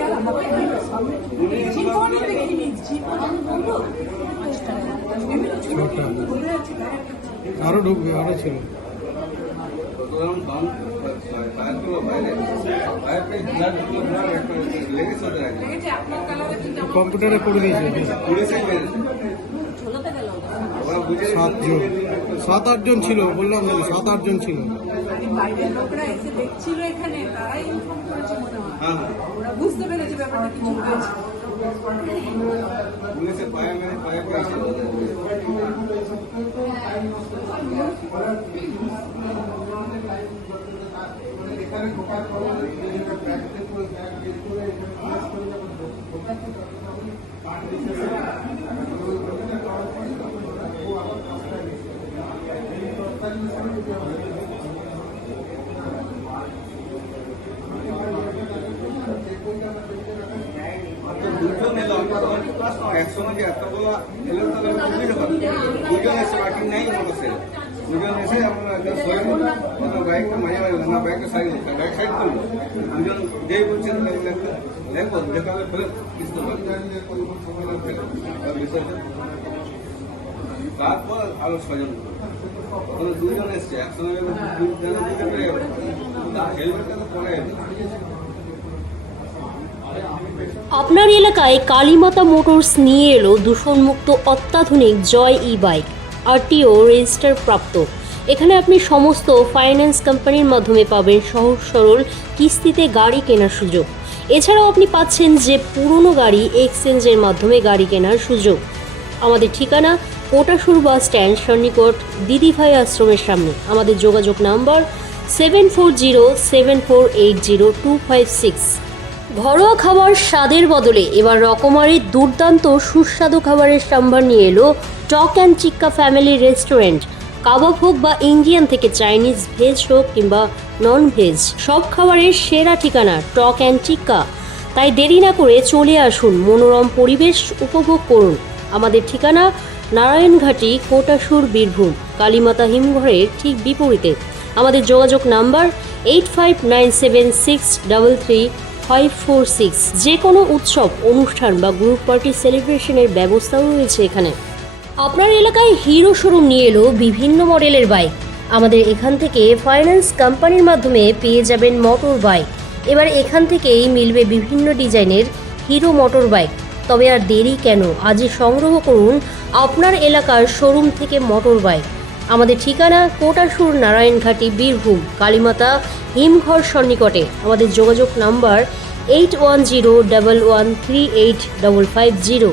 আর আমাকে জীবনে দেখিনি, জীবনে বন্দুক।" পাঁচ টাকা। এমনি ছোট বলে আছে, direct আরও ঢুকবে আরও ছিল। কম্পিউটারে করে দিয়েছে। সাতজন সাত আটজন ছিল বললাম না সাত আটজন ছিল। বাইরের লোকরা এসে দেখছিল এখানে তারাই ইনফর্ম করেছে মনে হয়। ওরা বুঝতে পেরেছে ব্যাপারটা কিছু হয়েছে। পুলিশে পায়ে মেরে পায়ে পেয়েছিল ওদের দুজন এলো একসঙ্গে যে এতগুলো এলো তাহলে বুঝতে পারবো দুজন এসে বাকি নেই মোটর সাইকেল দুজন এসে আমরা একটা সই আমার বাইকটা মাঝে মাঝে না বাইকটা সাইড বাইক সাইড করলো দুজন যেই বলছেন দেখবো দেখা হবে ফেলে বুঝতে পারবো তারপর আরো ছজন ওখানে এসছে একসঙ্গে হেলমেটটা তো পরে আপনার এলাকায় কালীমাতা মোটরস নিয়ে এলো দূষণমুক্ত অত্যাধুনিক Joy e bike RTO register প্রাপ্ত। এখানে আপনি সমস্ত ফাইন্যান্স কোম্পানির মাধ্যমে পাবেন সহজ সরল কিস্তিতে গাড়ি কেনার সুযোগ। এছাড়াও আপনি পাচ্ছেন যে পুরনো গাড়ি এক্সচেঞ্জের মাধ্যমে গাড়ি কেনার সুযোগ। আমাদের ঠিকানা কোটাসুর বাস স্ট্যান্ড সন্নিকট দিদিভাই আশ্রমের সামনে। আমাদের যোগাযোগ number seven four zero seven four eight zero two five six ঘরোয়া খাবার স্বাদের বদলে এবার রকমারি দুর্দান্ত সুস্বাদু খাবারের সম্ভার নিয়ে এলো টক অ্যান্ড চিক্কা ফ্যামিলি রেস্টুরেন্ট। কাবাব হোক বা ইন্ডিয়ান থেকে চাইনিজ, ভেজ হোক কিংবা নন ভেজ সব খাবারের সেরা ঠিকানা টক অ্যান্ড চিক্কা। তাই দেরি না করে চলে আসুন মনোরম পরিবেশ উপভোগ করুন। আমাদের ঠিকানা নারায়ণঘাটি, কোটাসুর, বীরভূম। কালীমাতা হিমঘরের ঠিক বিপরীতে। আমাদের যোগাযোগ number eight five nine seven six double three five four six. যে কোনো উৎসব, অনুষ্ঠান বা গ্রুপ পার্টি সেলিব্রেশনের ব্যবস্থাও রয়েছে এখানে। আপনার এলাকায় হিরো শোরুম নিয়ে এলো বিভিন্ন মডেলের বাইক আমাদের এখান থেকে ফাইন্যান্স কোম্পানির মাধ্যমে পেয়ে যাবেন মোটর বাইক এবার এখান থেকেই মিলবে বিভিন্ন ডিজাইনের হিরো মোটর বাইক তবে আর দেরি কেন? আজই সংগ্রহ করুন আপনার এলাকার শোরুম থেকে মোটর বাইক। আমাদের ঠিকানা কোটাসুর নারায়ণঘাটি, বীরভূম, কালীমাতা হিমঘর সন্নিকটে। আমাদের যোগাযোগ number eight one zero double one three eight double five zero.